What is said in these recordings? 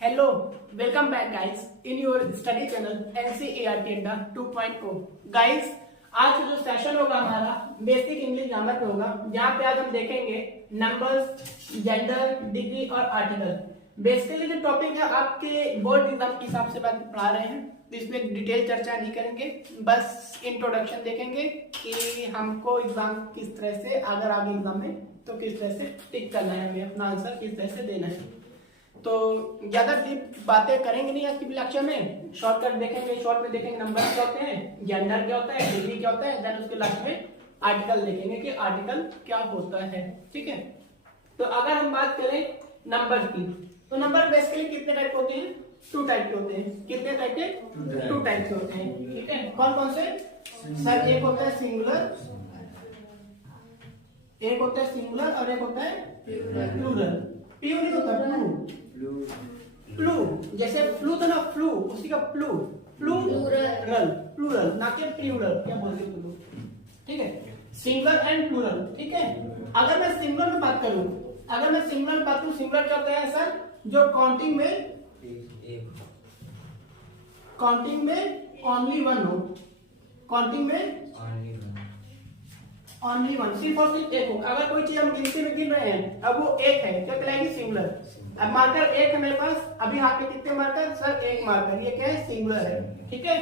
Hello, welcome back guys in your study channel NCERT Adda 2.0। Guys आज जो session होगा हमारा बेसिक इंग्लिश ग्रामर पे होगा, जहाँ पे आज हम देखेंगे नंबर्स, जेंडर, डिग्री और आर्टिकल। बेसिकली जो टॉपिक है आपके बोर्ड एग्जाम के हिसाब से बात पढ़ा रहे हैं, तो इसमें डिटेल चर्चा नहीं करेंगे, बस इंट्रोडक्शन देखेंगे कि हमको एग्जाम किस तरह से अगर आगे एग्जाम में तो किस तरह से टिक करना है, हमें अपना आंसर किस तरह से देना है। तो ज्यादा डीप बातें करेंगे नहीं आज की लेक्चर में, शॉर्टकट देखेंगे। शॉर्ट में देखेंगे नंबर क्या होते हैं, जेंडर क्या होता है, डिग्री क्या होता है, देन उसके लास्ट में आर्टिकल देखेंगे कि आर्टिकल क्या होता है। ठीक है, तो अगर हम बात करें नंबर की, तो नंबर बेसिकली कितने टाइप होते हैं? 2 टाइप के होते हैं। कितने टाइप के? 2 टाइप के होते हैं। ठीक है, कौन कौन से? सर एक होता है सिंगुलर, एक होता है सिंगुलर और एक होता है प्लूरल। प्यू नहीं होता, फ्लू, जैसे फ्लू था ना, फ्लू, उसी का फ्लू, प्लूरल, प्लूरल ना कि प्लूरल, क्या बोलते हैं? ठीक है, सिंगुलर एंड प्लूरल। ठीक है, अगर मैं सिंगुलर में बात करूं, अगर मैं सिंगुलर में बात करूं, सिंगुलर क्या होता है सर? जो काउंटिंग में ओनली वन हो, काउंटिंग में ओनली वन, सिर्फ और सिर्फ एक हो। अगर कोई चीज हम गिनती में गिन रहे हैं, अब वो एक है, क्या कहलाएगी? सिंगुलर। अब मार्कर एक है मेरे पास, अभी हाथ में कितने मार्कर? सर एक मार्कर, ये क्या है? सिंगुलर है। ठीक है,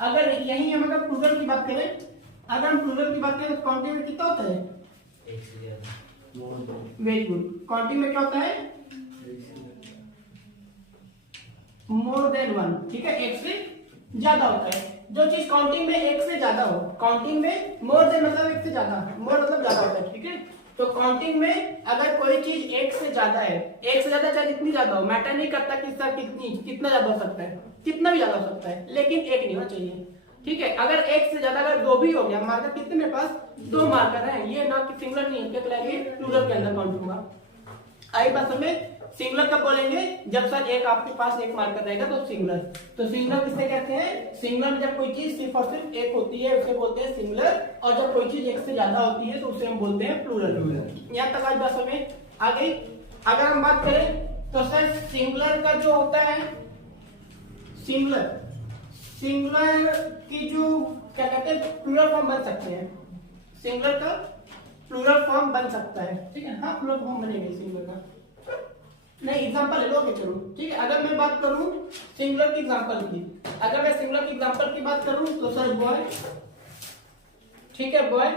अगर यही हम अगर प्लूरल की बात करें, अगर हम प्लूरल की बात करें तो काउंटिंग में कितना होता है? एक से ज्यादा। वेरी गुड, काउंटिंग में क्या होता है? More than one. ठीक है, एक से ज्यादा होता है। जो चीज काउंटिंग में एक से ज्यादा हो, काउंटिंग में मोर देन मतलब एक से ज्यादा, मोर मतलब ज्यादा होता है। ठीक है, तो काउंटिंग में अगर कोई चीज एक से ज्यादा है, एक से ज्यादा चाहे जितनी ज्यादा हो, मैटर नहीं करता कि सर कितना ज्यादा हो सकता है, कितना भी ज्यादा हो सकता है, लेकिन एक नहीं होना चाहिए। ठीक है, अगर एक से ज्यादा, अगर 2 भी हो गया, मार्कर कितने मेरे पास? 2 मार्कर है, ये ना कि सिंगुलर नहीं है, क्या प्लूरल के अंदर काउंट होगा। आई बात हमें सिंगुलर कब बोलेंगे? जब सर एक आपके पास एक मार्कर रहेगा तो सिंगुलर। तो सिंगुलर किससे कहते हैं? सिंगुलर जब कोई चीज सिर्फ और सिर्फ एक होती है उसे बोलते हैं सिंगुलर, और जब कोई चीज एक से ज्यादा होती है तो उसे हम बोलते हैं प्लूरल। यहाँ तक आज बात समझ आ गई। अगर हम बात करें तो सर सिंगुलर का जो होता है, सिंगुलर की जो क्या कहते हैं, प्लूरल फॉर्म बन सकते हैं। सिंगुलर का प्लूरल फॉर्म बन सकता है। ठीक है, हाँ प्लूरल फॉर्म बनेगा सिंगुलर का। नहीं, एग्जांपल ले लो कि चलो। ठीक है, अगर मैं बात करूं सिंगुलर की एग्जांपल की, अगर मैं सिंगुलर की एग्जांपल की बात करूं तो सर बॉय, ठीक है, बॉय,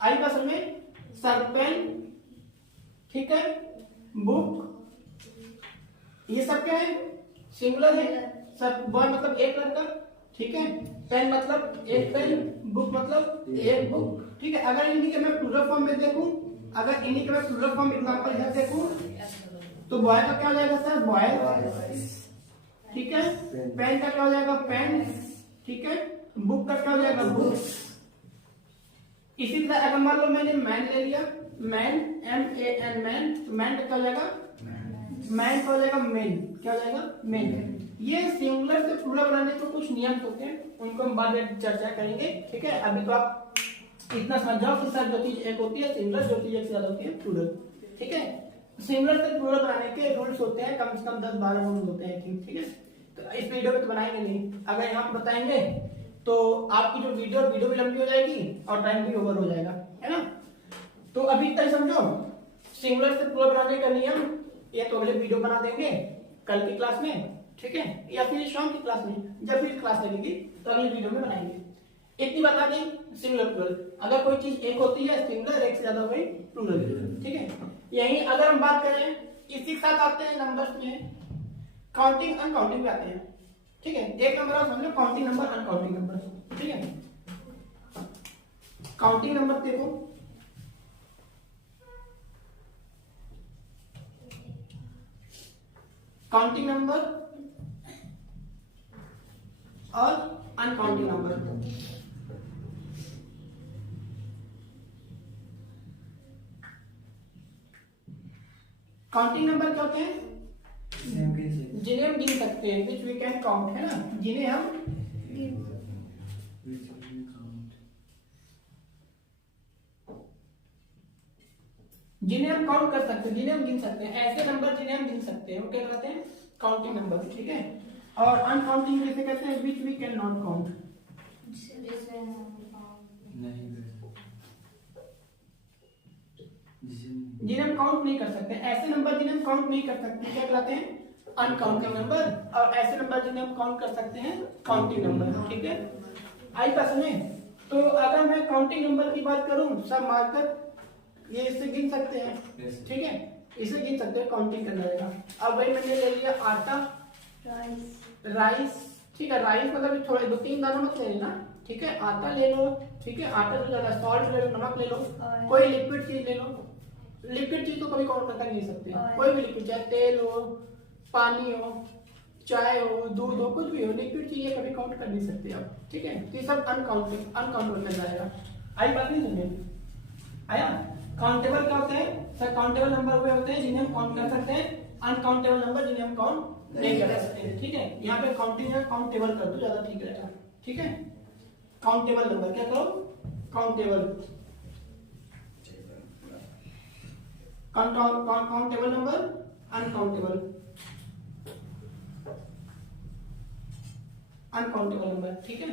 आई बात में, सर पेन, ठीक है, बुक, ये सब क्या है? सिंगुलर है। सर बॉय मतलब एक लड़का, ठीक है, पेन मतलब एक पेन, बुक मतलब एक बुक। ठीक है, अगर इन्हीं के मैं प्लूरल फॉर्म में देखूं, अगर इन्हीं के मैं प्लूरल फॉर्म एग्जांपल इधर देखूं, तो बॉय का क्या हो जाएगा सर? बॉय। ठीक है, पेन का क्या हो जाएगा? पेन। ठीक है, बुक का क्या हो जाएगा? बुक। इसी तरह अगर मान लो मैंने मैन ले लिया, मैन, MAN, मैन, तो मैन का क्या हो जाएगा? मैन का हो जाएगा मेन। क्या हो जाएगा? मेन। ये सिंगुलर से प्लूरल बनाने के कुछ नियम होते हैं, उनको हम बाद में चर्चा करेंगे। ठीक है, अभी तो आप इतना समझ जाओ कि सर जो चीज एक होती है सिंगुलर, जो चीज एक से ज्यादा होती है प्लूरल। ठीक है, सिंगुलर से प्लूरल बनाने के रूल्स होते हैं, कम से कम 10-12 रूल्स होते हैं। ठीक है, तो इस वीडियो में तो बनाएंगे नहीं, अगर यहाँ पे बताएंगे तो आपकी जो वीडियो भी लंबी हो जाएगी और टाइम भी ओवर हो जाएगा, है ना। तो अभी तक समझो सिंगुलर से प्लूरल बनाने का नियम, ये तो अगले वीडियो बना देंगे कल की क्लास में। ठीक है, या फिर शाम की क्लास में, जब भी क्लास लगेगी तो अगले वीडियो में बनाएंगे। इतनी बता दें सिंगुलर प्लूरल, अगर कोई चीज एक होती है सिंगुलर, एक से ज्यादा हो गई प्लूरल। ठीक है, यही अगर हम बात करें, इसी के साथ आते हैं नंबर्स में, काउंटिंग अनकाउंटिंग में आते हैं। ठीक है, एक नंबर आप समझ लो, काउंटिंग नंबर, अनकाउंटिंग नंबर। ठीक है, काउंटिंग नंबर देखो, काउंटिंग नंबर और अनकाउंटिंग नंबर। काउंटिंग नंबर क्या होते हैं? जिन्हें हम गिन सकते हैं, विच वी कैन काउंट, है ना, जिन्हें हम काउंट कर सकते हैं, जिन्हें हम गिन सकते हैं। ऐसे नंबर जिन्हें हम गिन सकते हैं वो क्या कहते हैं? काउंटिंग नंबर, ठीक है। और अनकाउंटिंग कैसे कहते हैं, which we can not count, जिन्हें हम काउंट नहीं कर सकते। ऐसे नंबर जिन्हें हम काउंट नहीं कर सकते क्या कहलाते हैं, अनकाउंटिंग नंबर। और ऐसे नंबर जिन्हें हम काउंट कर सकते हैं, काउंटिंग नंबर, ठीक है। आई बात समझ। तो अगर मैं काउंटिंग नंबर की बात करूं, सब मार्कर ये इससे गिन सकते हैं, ठीक है, इसे गिन सकते हैं, काउंटिंग करना रहेगा। अब वही मैंने ले लिया आटा, राइस, ठीक है, राइस मतलब थोड़े 2-3 दाना मत ले लेना, ठीक है, आटा ले लो, ठीक है, आटा ले लो, सॉल्ट ले लो, नमक ले लो, कोई लिक्विड चीज ले लो। लिक्विड चीज तो कभी काउंट कर नहीं सकते, कोई भी लिक्विड, चाहे तेल हो, पानी हो, चाय हो, दूध हो, कुछ भी हो, लिक्विड चीजें कभी काउंट कर नहीं सकते आप, ठीक है। तो ये सब अनकाउंटेबल में जाएगा। आई बात नहीं समझे, आया। काउंटेबल क्या होता है सर, काउंटेबल नंबर वे होते हैं जिन्हें हम काउंट कर सकते हैं, अनकाउंटेबल नंबर जिन्हें हम काउंट नहीं कर सकते, ठीक है। यहाँ पे काउंटिंग है, काउंटेबल कर दो, ज्यादा ठीक रहेगा, ठीक है। काउंटेबल नंबर क्या करो, countable, countable number, uncountable, uncountable number, ठीक है।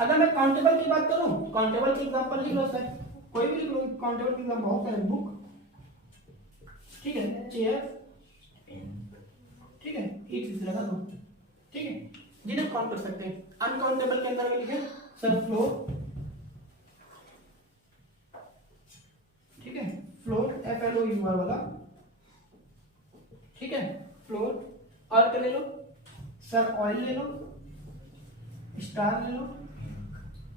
अगर मैं काउंटेबल की बात करूं, काउंटेबल की एग्जांपल लिख लो सर, कोई भी लिख लो, काउंटेबल की एग्जांपल बहुत सारे, बुक, ठीक है, चेयर, ठीक है, एक चीज लगा दो, ठीक है, जिन्हें काउंट कर सकते हैं। अनकाउंटेबल के अंदर लिखे सर फ्लोर, ठीक है, फ्लोर FLOUR वाला, ठीक है, फ्लोर। और क्या ले लो सर, ऑयल ले लो, स्टार ले लो,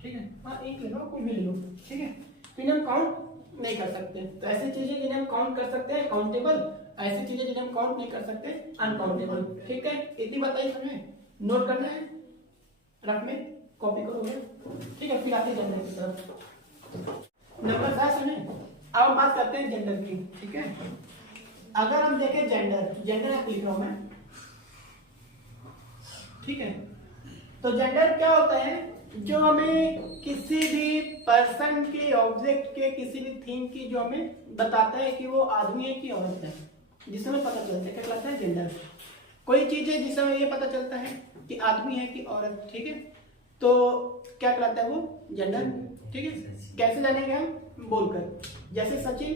ठीक है, हाँ एक ले लो, कोई भी ले लो, ठीक है। तो इन्हें हम काउंट नहीं कर सकते। तो ऐसी चीजें जिन्हें हम काउंट कर सकते हैं, काउंटेबल, ऐसी चीजें जिन्हें हम काउंट नहीं कर सकते, अनकाउंटेबल, ठीक है। इतनी बताइए हमें, नोट करना है, रख में कॉपी करोगे, ठीक है। फिर आते जेंडर की तरफ, नंबर था समय। अब बात करते हैं जेंडर की, ठीक है। अगर हम देखें जेंडर, जेंडर आप लिख रहा हूं मैं, ठीक है। तो जेंडर क्या होता है, जो हमें किसी भी पर्सन के, ऑब्जेक्ट के, किसी भी थिंग की जो हमें बताता है कि वो आदमी है कि औरत है, जिससे हमें पता चलता है, क्या कहलाता है, जेंडर। कोई चीज है जिससे हमें ये पता चलता है कि आदमी है कि औरत, ठीक है, तो क्या कहलाता है वो, जेंडर, ठीक है। कैसे जानेंगे हम, बोलकर। जैसे सचिन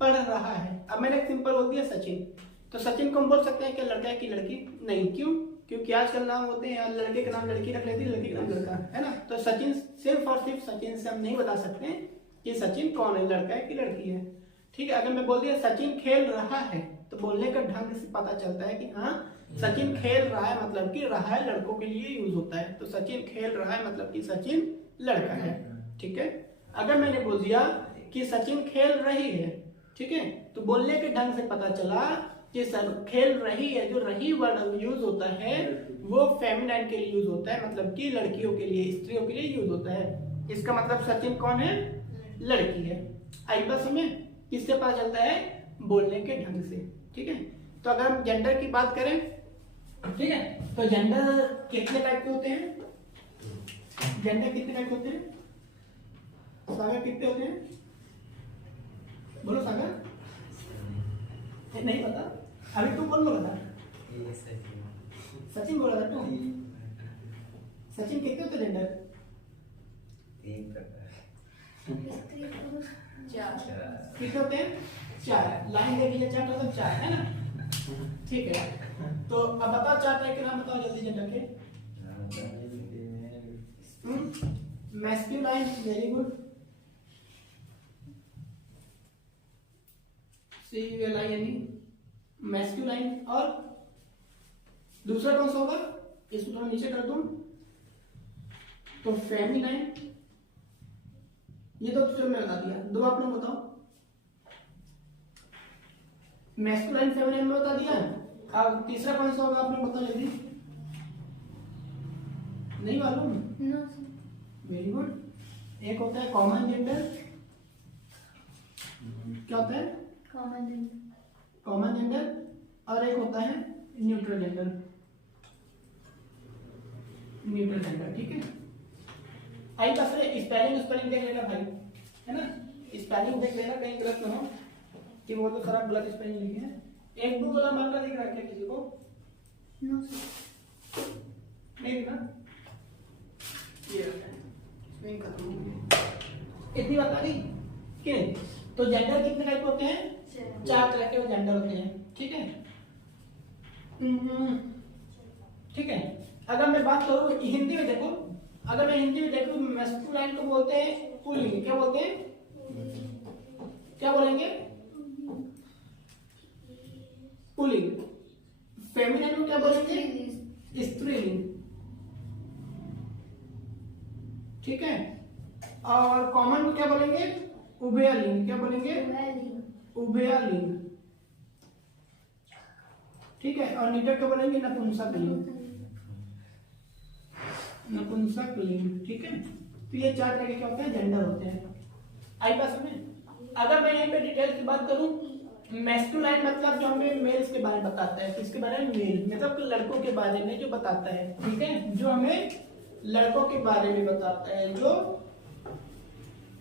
पढ़ रहा है, अब मैंने सिंपल बोल दिया सचिन, तो सचिन को हम बोल सकते हैं कि लड़का है कि लड़की, नहीं, क्यों, क्योंकि आजकल नाम होते हैं, लड़के का नाम लड़की रख लेती है, लड़की का नाम लड़का, है ना। तो सचिन, सिर्फ और सिर्फ सचिन से हम नहीं बता सकते कि सचिन कौन है, लड़का है कि लड़की है, ठीक है। अगर मैं बोल दिया सचिन खेल रहा है, तो बोलने का ढंग से पता चलता है कि हाँ सचिन खेल रहा है, मतलब कि रहा है लड़कों के लिए यूज होता है, तो सचिन खेल रहा है मतलब कि सचिन लड़का है, ठीक है। अगर मैंने बोल दिया कि सचिन खेल रही है, ठीक है, तो बोलने के ढंग से पता चला कि सर खेल रही है, जो रही वर्ड यूज होता है वो फेमिनाइन के लिए यूज होता है, मतलब कि लड़कियों के लिए, स्त्रियों के लिए यूज होता है। इसका मतलब सचिन कौन है, लड़की है। आई बस हमें किससे पता चलता है, बोलने के ढंग से, ठीक है। तो अगर हम जेंडर की बात करें, ठीक है, तो जेंडर कितने टाइप के होते हैं, जेंडर कितने टाइप के होते हैं, सागर कितने होते हैं, बोलो सागर, नहीं पता, अभी तुम कौन बोला था, सचिन बोला था तुम, सचिन कितने होते जेंडर, 4 कितने होते हैं, 4, लाइन देख लीजिए, 4 मतलब 4 है ना, ठीक है। तो अब बताओ 4 टाइप के नाम बताओ जल्दी जेंडर के। Masculine, very good, CULINE, masculine. और दूसरा कौन सा होगा, इसको थोड़ा नीचे कर दूं, तो फेमिनाइन, ये तो मैं बता दिया, दो आप लोग बताओ, मैस्कुलाइन फेमिनाइन में बता दिया। अब तीसरा कौन सा होगा आप लोग बताओ जल्दी, नहीं मालूम, वेरी गुड। एक होता है कॉमन जेंडर, क्या होता है, कॉमन जेंडर, और एक होता है न्यूट्रल जेंडर, न्यूट्रल जेंडर, ठीक है। आई बस स्पेलिंग स्पेलिंग देख लेना भाई, है ना, स्पेलिंग देख लेना कहीं गलत ना हो कि वो तो सारा गलत स्पेलिंग लिखे हैं। एक बुक वाला मार्कर दिख रहा है क्या किसी को, नहीं ना, ये स्विंग खत्म हो गई। इतनी बात आ गई कि तो जेंडर कितने टाइप होते हैं? 4 तरह के जेंडर होते हैं, ठीक है। ठीक है। अगर मैं बात करूं हिंदी में, देखो अगर मैं हिंदी में देखूं, मैस्कुलाइन को बोलते हैं पुल्लिंग। क्या बोलते हैं? क्या बोलेंगे? पुल्लिंग। फेमिनिन को क्या बोलेंगे? स्त्रीलिंग, ठीक है। और कॉमन को क्या बोलेंगे? उभयलिंग। क्या बोलेंगे? उभयलिंग, ठीक है। और निकट को बोलेंगे नपुंसकलिंग। नपुंसकलिंग, ठीक है। तो ये 4 तरह के क्या होते हैं? जेंडर होते हैं। आई बात समझ? अगर मैं यहाँ पे डिटेल की बात करूं, मैस्कुलाइन मतलब जो हमें मेल्स के बारे में बताता है। किसके बारे में? मेल, मतलब लड़कों के बारे में जो बताता है, ठीक है। जो हमें लड़कों के बारे में बताता है, जो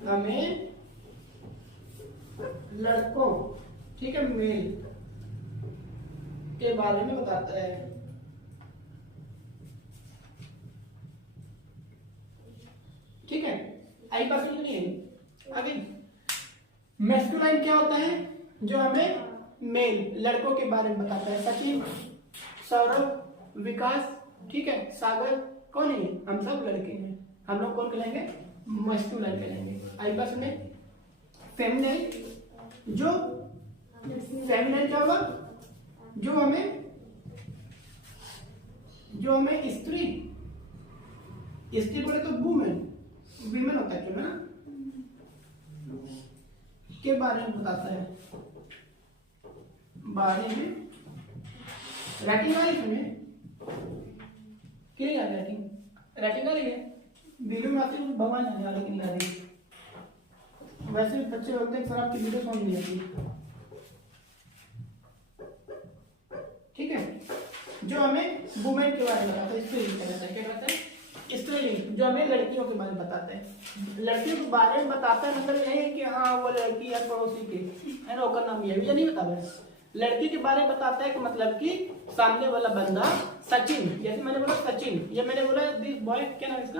हमें लड़कों, ठीक है, मेल के बारे में बताता है। ठीक है। आई बात समझ नहीं है? आगे मैस्कुलाइन क्या होता है? जो हमें मेल, लड़कों के बारे में बताता है। सचिन, सौरभ, विकास, ठीक है, सागर, कौन है? हम सब लड़के हैं। हम लोग कौन कहलाएंगे? मैस्कुलाइन कहलाएंगे। आई बात समझ? फेमिनिन, जो फेमिनिन क्या होगा? जो हमें स्त्री बोले तो वुमेन, वीमेन होता है क्यों ना, के बारे में बताता है। बारे में राइटिंग आ रही है? क्यों आ राइटिंग आ रही है? वीडियो में आती है भगवान जाने वाले की नहीं आ रही। वैसे बच्चे बोलते हैं सर आपकी वीडियो समझ नहीं आती, ठीक है। जो हमें वुमेन के बारे में बताता है, स्त्रीलिंग कहलाता है। क्या कहलाता है? स्त्रीलिंग। जो हमें लड़कियों के बारे में बताता है। लड़कियों के बारे में बताता है मतलब यही है कि हाँ वो लड़की है पड़ोसी की, है ना, उसका नाम ये नहीं बता रहा है। लड़की के बारे में बताता है कि मतलब कि सामने वाला बंदा सचिन, जैसे मैंने बोला सचिन, ये मैंने बोला दिस बॉय, क्या नाम है इसका?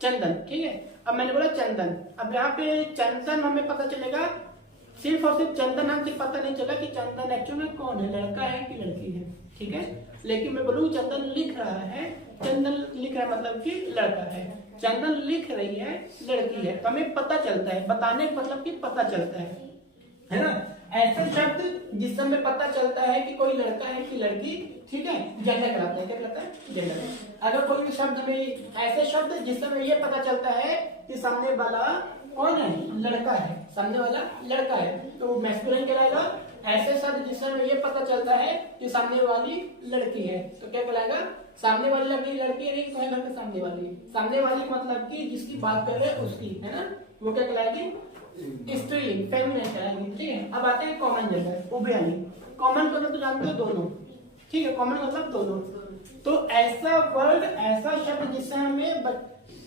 चंदन, ठीक है। अब मैंने बोला चंदन। अब यहाँ पे चंदन हमें पता चलेगा, सिर्फ और सिर्फ चंदन नाम से पता नहीं चला कि चंदन एक्चुअल में कौन है, लड़का है कि लड़की है, ठीक है। लेकिन मैं बोलूँ चंदन लिख रहा है, चंदन लिख रहा है मतलब कि लड़का है, चंदन लिख रही है लड़की है, तो हमें पता चलता है। बताने का मतलब कि पता चलता है ना। ऐसे शब्द जिससे हमें पता चलता है कि कोई लड़का है कि लड़की, ठीक है, जेंडर कहलाता है। क्या कहलाता है? जेंडर। अगर कोई भी शब्द हमें, ऐसे शब्द जिससे हमें ये पता चलता है कि सामने वाला कौन है? लड़का है, सामने वाला लड़का है, तो मैस्कुलिन कहलाएगा। ऐसे शब्द जिससे हमें ये पता चलता है कि सामने वाली लड़की है, तो क्या कहलाएगा? सामने वाली लड़की नहीं तो घर के सामने वाली मतलब कि जिसकी बात कर रहे हैं उसकी, है ना, वो क्या कहलाएगी? स्त्रीलिंग, फेमिनिन कहलाएगी, ठीक है। अब आते हैं कॉमन जेंडर, उभयलिंग। कॉमन मतलब तो जानते हो दोनों, ठीक है, कॉमन मतलब दोनों। तो ऐसा वर्ड, ऐसा शब्द जिससे हमें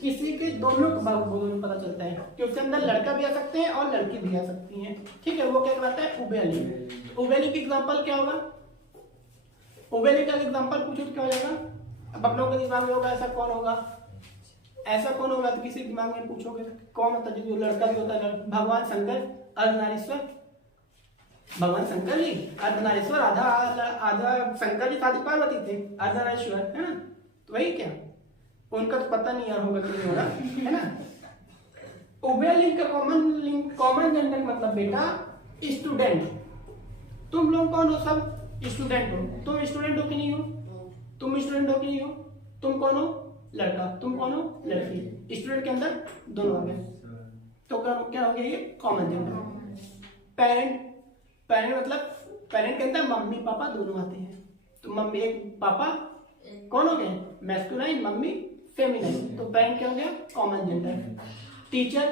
किसी के दोनों के बारे में पता चलता है कि उसके अंदर लड़का भी आ सकते हैं और लड़की भी आ सकती हैं, ठीक है, वो क्या कहलाता है? उभयलिंग। उभयलिंग की एग्जांपल क्या होगा? उभयलिंग का एग्जांपल पूछो तो क्या हो जाएगा? अब आप लोगों के दिमाग में होगा ऐसा कौन होगा, ऐसा कौन होगा, तो किसी दिमाग में पूछोगे कौन होता है जो लड़का भी होता है? भगवान शंकर, अर्धनारीश्वर, भगवान शंकर जी अर्धनारीश्वर, आधा शंकर जी आदि पार्वती थे, अर्धनारीश्वर, है ना। तो वही क्या, उनका तो पता नहीं यार होगा कि नहीं होगा, है ना। उभयलिंग का कॉमन जेंडर मतलब बेटा स्टूडेंट। तुम लोग कौन हो? सब स्टूडेंट हो। तुम स्टूडेंट हो कि नहीं हो? तुम स्टूडेंट हो कि नहीं हो? तुम कौन हो? लड़का। तुम कौन हो? लड़की। स्टूडेंट के अंदर दोनों आ गए, तो क्या हो गया ये? Common gender. पेरेंट मतलब पेरेंट के अंदर मम्मी पापा दोनों आते हैं, तो मम्मी एक पापा कौन हो गए? मैस्कुलाइन, मम्मी फेमिनिन, तो पेरेंट क्या हो गया? Common gender. टीचर,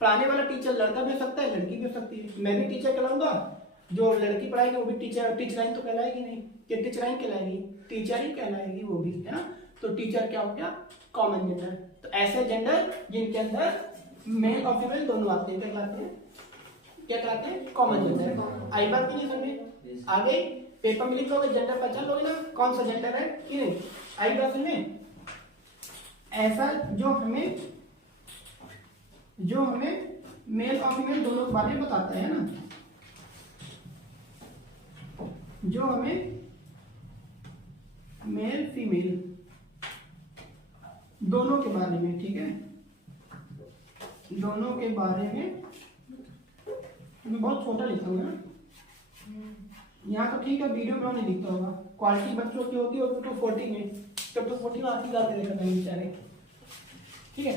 पढ़ाने वाला टीचर लड़का भी हो सकता है लड़की भी हो सकती है। मैं भी टीचर कहलाऊंगा, जो लड़की पढ़ाएगी वो भी टीचराइन तो कहलाएगी नहीं, कि टीचराइन कहलाएगी, टीचर ही कहलाएगी वो भी, है ना। तो टीचर क्या हो गया? Common gender. तो ऐसे जेंडर जिनके अंदर मेल और फीमेल दोनों आते हैं क्या कहलाते हैं? Common gender. आई बात की नहीं समझे? आ गई। पेपर में लिख लोगे, जेंडर पहचान लोगे ना कौन सा जेंडर है कि नहीं। आई बात में ऐसा जो हमें मेल और फीमेल दोनों के बारे में बताता है ना, जो हमें मेल फीमेल दोनों के बारे में, ठीक है, दोनों के बारे में। मैं बहुत छोटा लिखता हूँ ना, यहाँ तो ठीक है, वीडियो में नहीं दिखता होगा। क्वालिटी बच्चों की होती है 240 में, तब तो 40 आती जाते देखा था बेचारे, ठीक है।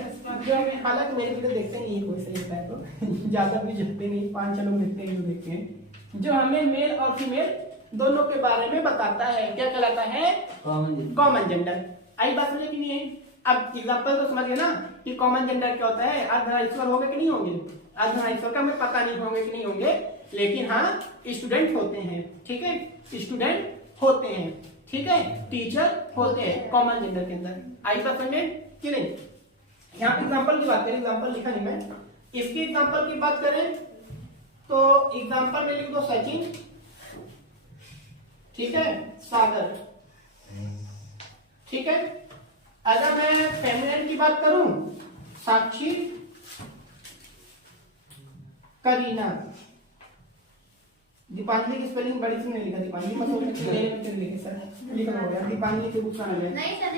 हालांकि मेरे वीडियो देखते नहीं कोई सही होता है तो ज्यादा भी देखते नहीं, 5-6 लोग देखते हैं जो देखते हैं। जो हमें मेल और फीमेल दोनों के बारे में बताता है, क्या कहलाता है, कॉमन जेंडर। आई बात समझे कि नहीं है। अब एग्जांपल तो समझ गए ना कि कॉमन जेंडर क्या होता है। अर्धनारीश्वर होंगे कि नहीं होंगे, अर्धनारीश्वर का हमें पता नहीं होंगे कि नहीं होंगे, लेकिन हाँ स्टूडेंट होते हैं, ठीक है, स्टूडेंट होते हैं, ठीक है, टीचर होते हैं कॉमन जेंडर के अंदर। आई बात समझे कि नहीं। यहाँ एग्जांपल की बात करें, एग्जांपल लिखा नहीं मैं, इसकी एग्जांपल की बात करें तो एग्जांपल में लिख दो सचिन, ठीक है, सागर, ठीक है। अगर मैं फेमिनिन की बात करूं, साक्षी, करीना। दीपांजलि की स्पेलिंग बड़ी सी नहीं लिखा, दीपांजलि मतलब लिखे सर, लिखना हो गया दीपांजलि के बुक नहीं सर,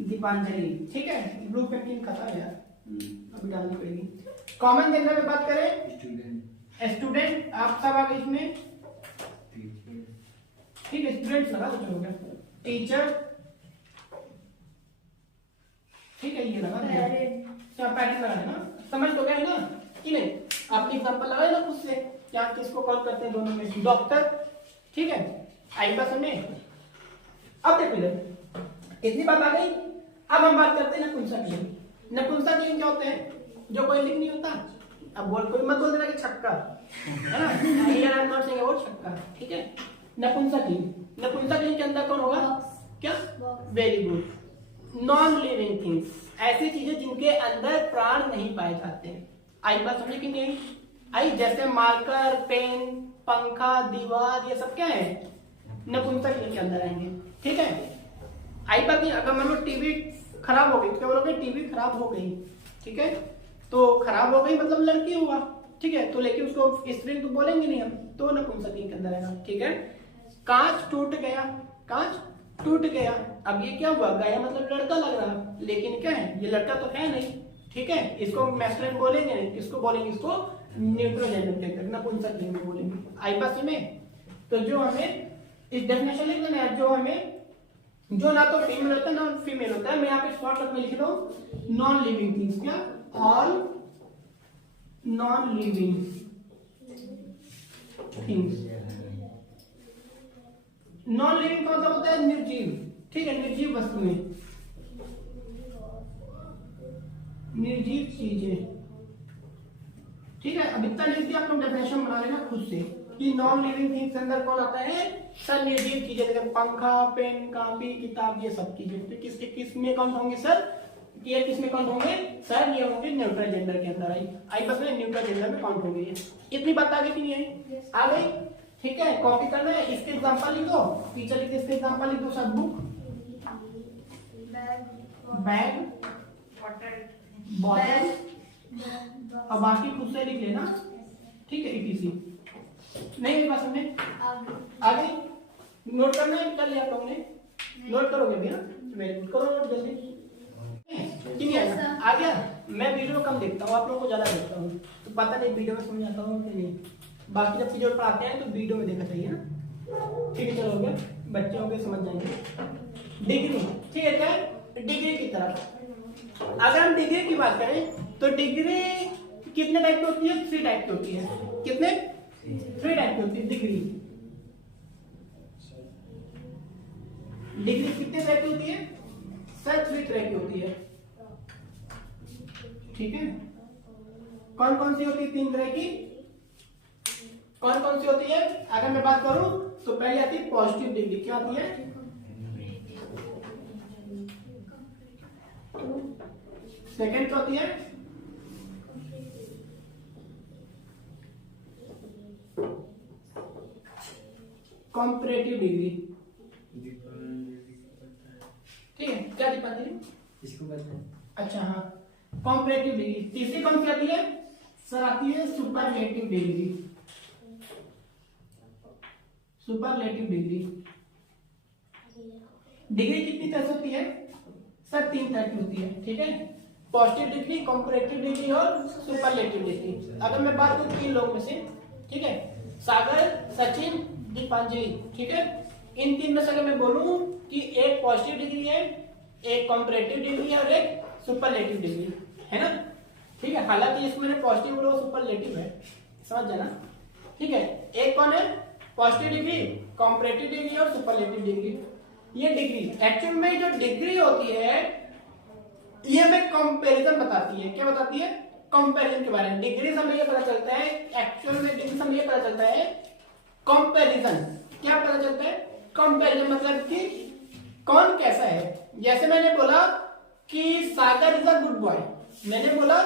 दीपांजलि, ठीक है। ब्लू पेंटिंग खत्म है यार, अभी डालनी पड़ेगी। कॉमन जेंडर में बात करें, स्टूडेंट, आप सब आ गए इसमें, ठीक है, स्टूडेंट्स लगा तो चलो, टीचर, ठीक है, ये लगा पैरेंट लगा है ना, समझ तो गए ना कि नहीं। आपने एग्जांपल लगाया ना खुद से, क्या किसको कॉल करते हैं दोनों में, डॉक्टर, ठीक है। आई बात समझे। अब देखो इधर इतनी बात आ गई। अब हम बात करते हैं नपुंसक लिंग। नपुंसक लिंग क्या होते हैं, जो कोई लिंग नहीं होता। अब बोल कोई मत बोल देना कि छक्का है ना, here I am not saying about छक्का, ठीक है। नपुंसक लिंग, नपुंसक लिंग के अंदर कौन होगा, क्या, very good, non living things, ऐसी चीजें जिनके अंदर प्राण नहीं पाए जाते हैं। आई बात समझे कि नहीं आई। जैसे मार्कर, पेन, पंखा, दीवार, ये सब क्या है, नपुंसक लिंग के अंदर आएंगे, ठीक है। आई बात नहीं। अगर मान लो टीवी खराब हो गई, क्या बोलोगे, टीवी खराब हो गई, ठीक है, तो खराब हो गई मतलब लड़की हुआ, ठीक है, तो लेकिन उसको स्त्री तो बोलेंगे नहीं हम, तो नपुंसक लिंग के अंदर आएगा, ठीक है। कांच टूट गया, कांच टूट गया, अब ये क्या हुआ, गया मतलब लड़का लग रहा, लेकिन क्या है, ये लड़का तो है नहीं, ठीक है। इसको मैस्कुलिन बोलेंगे नहीं, इसको बोलेंगे, इसको न्यूट्रल जेंडर के अंदर नपुंसक लिंग में बोलेंगे। आई बात में। तो जो हमें इस डेफिनेशन लिखना है, जो हमें जो ना तो फीमेल होता है ना फीमेल होता है, मैं यहाँ पे शॉर्टकट में लिख रहा हूँ नॉन लिविंग थिंग्स, क्या, all non living things. Non living कौन सा होता है, निर्जीव, ठीक है, निर्जीव वस्तुएं, निर्जीव चीजें, ठीक है। अब इतना लिख दिया, आप लोग डेफिनेशन बना लेना खुद से कि नॉन लिविंग थिंग्स के अंदर कौन आता है, सर निर्जीव चीजें, जैसे पंखा, पेन, कॉपी, किताब, ये सब चीजें। तो किसके किस में काउंट होंगे सर, ये किस में काउंट होंगे सर, ये होंगे न्यूट्रल जेंडर के अंदर। आई बस में न्यूट्रल जेंडर में काउंट होंगे। इतनी बात आ गई कि नहीं आई, आ गई, ठीक है। कॉपी करना है, इसके एग्जांपल लिख दो, टीचर लिख, इसके एग्जांपल लिख दो सर, बुक, बैग, बॉटल, और बाकी खुद से लिख लेना, ठीक है, इटीसी। नहीं बात समझे, आ गई। नोट करना है, कर लिया आप लोगों ने, नोट करोगे भैया, वेरी गुड, करो नोट जल्दी, ठीक है। आ गया। मैं वीडियो कम देखता हूँ, आप लोगों को ज्यादा देखता हूँ, तो पता नहीं वीडियो में समझ आता हूँ कि नहीं। बाकी जब चीजों पढ़ाते हैं तो वीडियो में देखना चाहिए ना, ठीक है। चलो हो गया, बच्चे हो गए, समझ जाएंगे। डिग्री, ठीक है, क्या डिग्री की तरफ। अगर हम डिग्री की बात करें तो डिग्री कितने टाइप की होती है, 3 टाइप की होती है। कितने, 3 टाइप की होती है डिग्री। डिग्री कितने तरह की होती है सर, 3 तरह की होती है, ठीक है। कौन कौन सी होती है 3 तरह की, कौन कौन सी होती है। अगर मैं बात करूं तो पहले आती है पॉजिटिव डिग्री, क्या आती है, सेकंड क्या होती है, कॉम्परेटिव डिग्री। ठीक है, क्या दीपांजलि? इसको बताएं। अच्छा हाँ, कॉम्परेटिव डिग्री। तीसरी कौन सी आती है सर? आती है superlative degree. Superlative degree. Degree कितनी तरह से होती है सर? 3 तरह की होती है। ठीक है, पॉजिटिव डिग्री, कॉम्परेटिव डिग्री और सुपरलेटिव डिग्री। अगर मैं बात करूं 3 लोगों में से, ठीक है, सागर, सचिन, दीपांजलि, ठीक है, इन 3 में से अगर मैं बोलूं कि एक पॉजिटिव डिग्री है, एक कॉम्परेटिव डिग्री है और एक सुपरलेटिव डिग्री है ना। ठीक है, हालांकि इसमें मैंने पॉजिटिव बोला वो सुपरलेटिव है, समझ जाना। ठीक है, एक कौन है? पॉजिटिव डिग्री, कॉम्परेटिव डिग्री और सुपरलेटिव डिग्री। ये डिग्री एक्चुअल में जो डिग्री होती है ये हमें कंपैरिजन बताती है। क्या बताती है? कंपैरिजन के बारे में। डिग्री से हमें ये पता चलता है, एक्चुअल में डिग्री से हमें ये पता चलता है कंपैरिजन। क्या पता चलता है? कंपैरिजन मतलब कि कौन कैसा है। जैसे मैंने बोला कि सागर इज अ गुड बॉय, मैंने बोला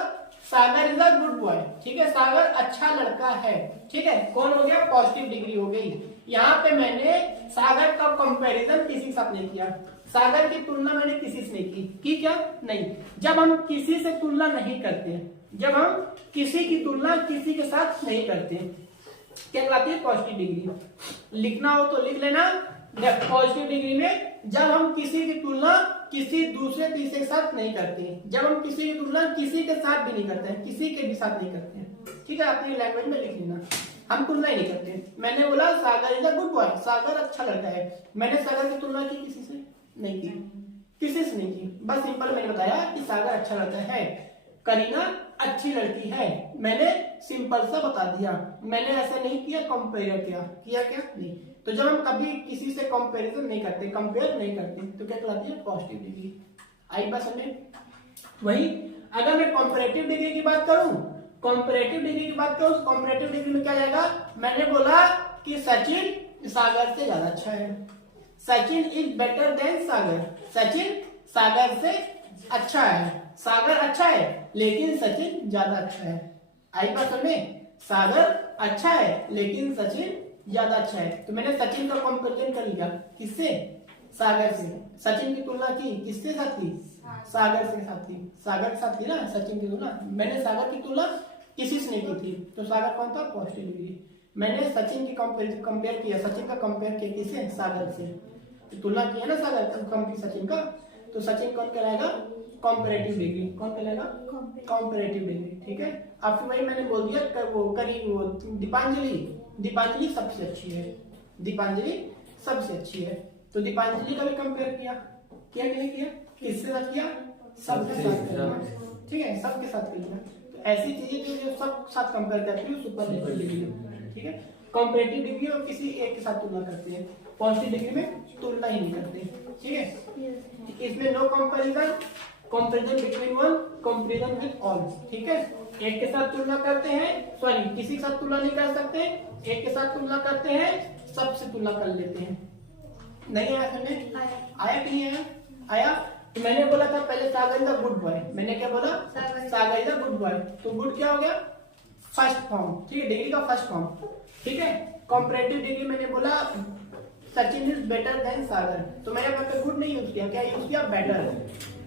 सागर इज अ गुड बॉय, ठीक है, सागर अच्छा लड़का है। ठीक है, कौन हो गया? पॉजिटिव डिग्री हो गई। यहाँ पे मैंने सागर का कंपैरिजन किसी के साथ नहीं किया, सागर की तुलना मैंने किसी से नहीं की क्या? नहीं। जब हम किसी से तुलना नहीं करते, जब हम किसी की तुलना किसी के साथ नहीं करते, क्या कहलाती है? Positive degree. लिखना हो तो लिख लेना, पॉजिटिव डिग्री में जब हम किसी की तुलना किसी दूसरे तीसरे के साथ नहीं करते, जब हम किसी की तुलना किसी के साथ भी नहीं करते हैं, किसी के भी साथ नहीं करते हैं। ठीक है, अपनी लैंग्वेज में लिख लेना, हम तुलना ही नहीं करते। मैंने बोला सागर इज अ गुड बॉय, सागर अच्छा लड़का है, मैंने सागर की तुलना की किसी से नहीं की, किसी से नहीं की, बस सिंपल मैंने बताया कि सागर अच्छा लड़का है, करीना अच्छी लड़की है, मैंने सिंपल सा बता दिया। मैंने ऐसा नहीं किया कंपेयर किया क्या? नहीं। तो जब हम कभी किसी से कंपैरिजन नहीं करते, कंपेयर नहीं करते, तो क्या कहलाती है? Positive degree. आई बात समझे? वही अगर मैं कंपैरेटिव डिग्री की बात करूं, कंपैरेटिव डिग्री की बात करूं, कंपैरेटिव डिग्री में क्या जाएगा? मैंने बोला कि सचिन सागर से ज्यादा अच्छा है, सचिन इज बेटर देन सागर, सचिन सागर से अच्छा है, सागर अच्छा है लेकिन सचिन ज्यादा अच्छा है। आई बात समझे? सागर अच्छा है लेकिन सचिन ज्यादा अच्छा है। तो मैंने सचिन का कंपैरिजन कर लिया, किससे? सागर से। सचिन की तुलना की किससे साथ की? सागर से साथ की, सागर के साथ की ना सचिन की तुलना। मैंने सागर की तुलना किसी से नहीं की थी, तो सागर कौन था? Positive degree. मैंने सचिन की कंपेयर किया, सचिन का कंपेयर किया किससे? सागर से। तो तुलना की है ना सागर की सचिन का, तो सचिन कौन कहलाएगा? Comparative degree. कौन कहलाएगा? Comparative degree. ठीक है, अब फिर वही मैंने बोल दिया वो दीपांजलि सबसे अच्छी है, दीपांजलि सबसे अच्छी है। तो दीपांजलि का भी कंपेयर किया कि नहीं किया? किससे साथ किया? सबके साथ किया। ठीक है, सबके साथ किया। तो ऐसी चीजें जो सब साथ कंपेयर करती है सुपरलेटिव डिग्री। ठीक है, कंपैरेटिव डिग्री और किसी एक के साथ तुलना करते हैं, पॉजिटिव डिग्री में तुलना ही नहीं करते। ठीक है, इसमें no comparison, comparison between one, comparison with all. ठीक है, एक के साथ तुलना करते हैं, सॉरी किसी के साथ तुलना नहीं कर सकते, एक के साथ तुलना करते हैं, सबसे तुलना कर लेते हैं। नहीं आया समझे? आया कि नहीं आया? आया। तो मैंने बोला था पहले सागर इज अ गुड बॉय, मैंने क्या बोला? सागर इज अ गुड बॉय। तो गुड क्या हो गया? First form. ठीक है, डिग्री का फर्स्ट फॉर्म। ठीक है, कंपैरेटिव डिग्री मैंने बोला सचिन इज बेटर देन सागर, तो मैंने वहां पे गुड नहीं यूज किया, क्या यूज किया? बेटर।